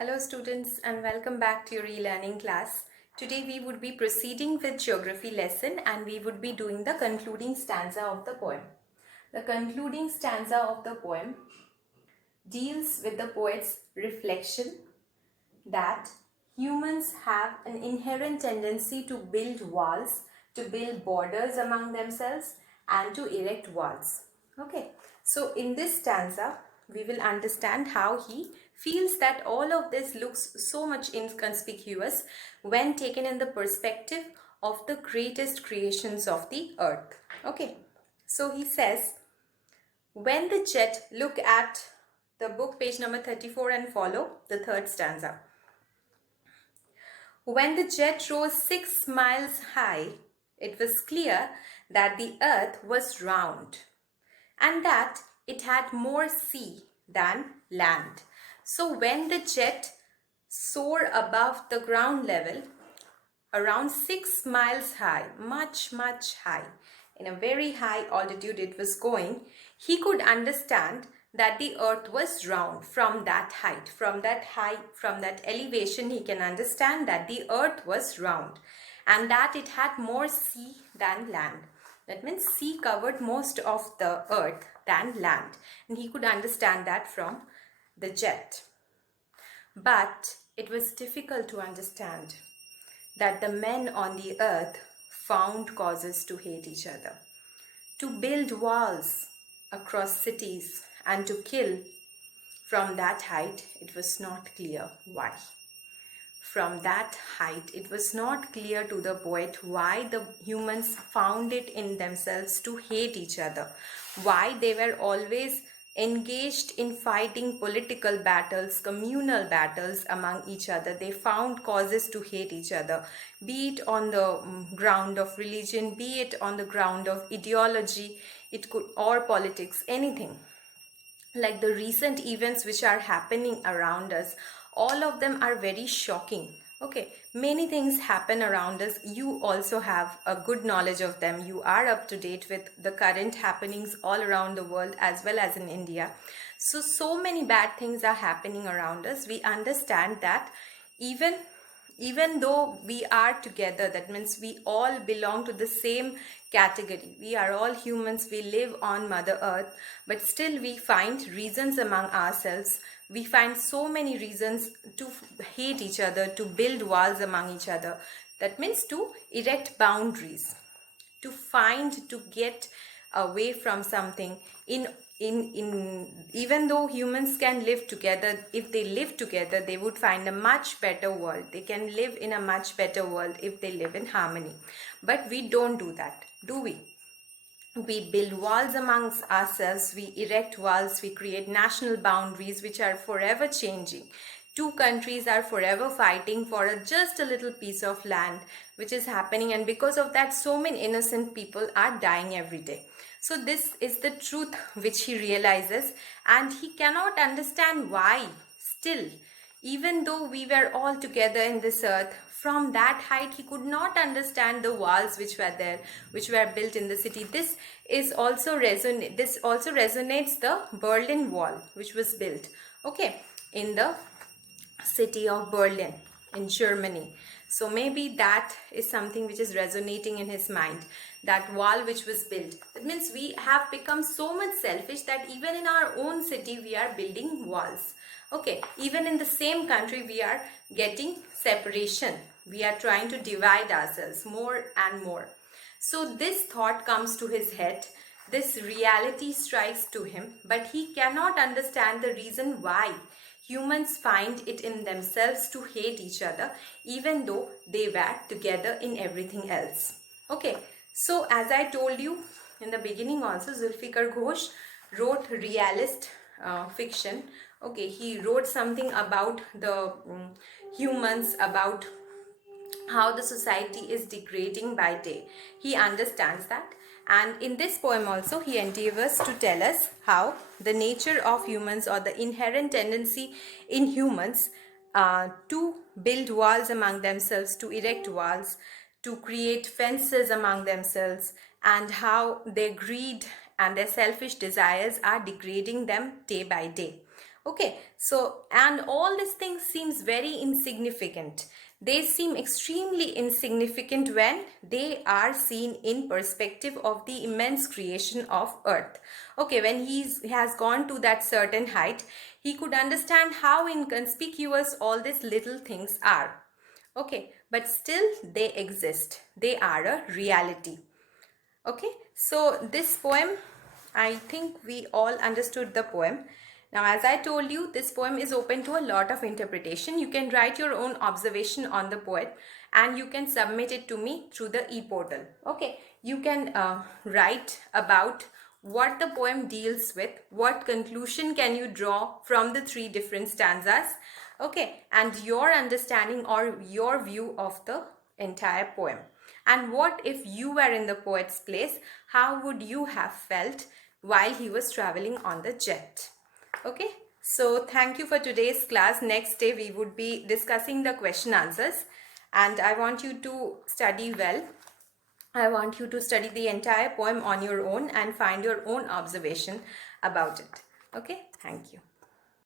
Hello students and welcome back to your e-learning class. Today we would be proceeding with geography lesson and we would be doing the concluding stanza of the poem. The concluding stanza of the poem deals with the poet's reflection that humans have an inherent tendency to build walls, to build borders among themselves and to erect walls. Okay, so in this stanza, we will understand how he feels that all of this looks so much inconspicuous when taken in the perspective of the greatest creations of the earth. Okay, so he says, when the jet, look at the book page number 34 and follow the third stanza. When the jet rose 6 miles high, it was clear that the earth was round and that it had more sea than land. So when the jet soared above the ground level, around 6 miles high, much high, in a very high altitude it was going, he could understand that the earth was round from that height. From that elevation, he can understand that the earth was round and that it had more sea than land. That means sea covered most of the earth than land, and he could understand that from the jet. But it was difficult to understand that the men on the earth found causes to hate each other, to build walls across cities and to kill. From that height, it was not clear why. From that height, it was not clear to the poet why the humans found it in themselves to hate each other, why they were always engaged in fighting political battles, communal battles among each other. They found causes to hate each other, be it on the ground of religion, be it on the ground of ideology, or politics, anything. Like the recent events which are happening around us, all of them are very shocking. Okay, many things happen around us. You also have a good knowledge of them. You are up to date with the current happenings all around the world as well as in India. So many bad things are happening around us. We understand that even though we are together, that means we all belong to the same category. We are all humans, we live on Mother Earth, but still we find reasons among ourselves. We find so many reasons to hate each other, to build walls among each other. That means to erect boundaries, to get away from something. Even though humans can live together, if they live together, they would find a much better world. They can live in a much better world if they live in harmony. But we don't do that, do we? We build walls amongst ourselves, we erect walls, we create national boundaries which are forever changing. Two countries are forever fighting for just a little piece of land which is happening, and because of that so many innocent people are dying every day. So this is the truth which he realizes, and he cannot understand why still, even though we were all together in this earth, from that height he could not understand the walls which were there, which were built in the city. This also resonates the Berlin Wall which was built, okay, in the city of Berlin in Germany. So maybe that is something which is resonating in his mind, that wall which was built. That means we have become so much selfish that even in our own city we are building walls. Okay, even in the same country we are getting separation. We are trying to divide ourselves more and more. So this thought comes to his head. This reality strikes to him, but he cannot understand the reason why humans find it in themselves to hate each other, even though they were together in everything else. Okay, so as I told you in the beginning also, Zulfikar Ghosh wrote realist fiction. Okay, he wrote something about the humans, about how the society is degrading by day. He understands that, and in this poem also he endeavors to tell us how the nature of humans, or the inherent tendency in humans to build walls among themselves, to erect walls, to create fences among themselves, and how their greed and their selfish desires are degrading them day by day. Okay, so and all these things seems very insignificant. They seem extremely insignificant when they are seen in perspective of the immense creation of earth. Okay, when he has gone to that certain height, he could understand how inconspicuous all these little things are. Okay, but still they exist. They are a reality. Okay, so this poem, I think we all understood the poem. Now, as I told you, this poem is open to a lot of interpretation. You can write your own observation on the poem and you can submit it to me through the e-portal. Okay, you can write about what the poem deals with, what conclusion can you draw from the three different stanzas, okay, and your understanding or your view of the entire poem. And what if you were in the poet's place? How would you have felt while he was traveling on the jet? Okay, so thank you for today's class. Next day we would be discussing the question answers, and I want you to study well. I want you to study the entire poem on your own and find your own observation about it. Okay, thank you.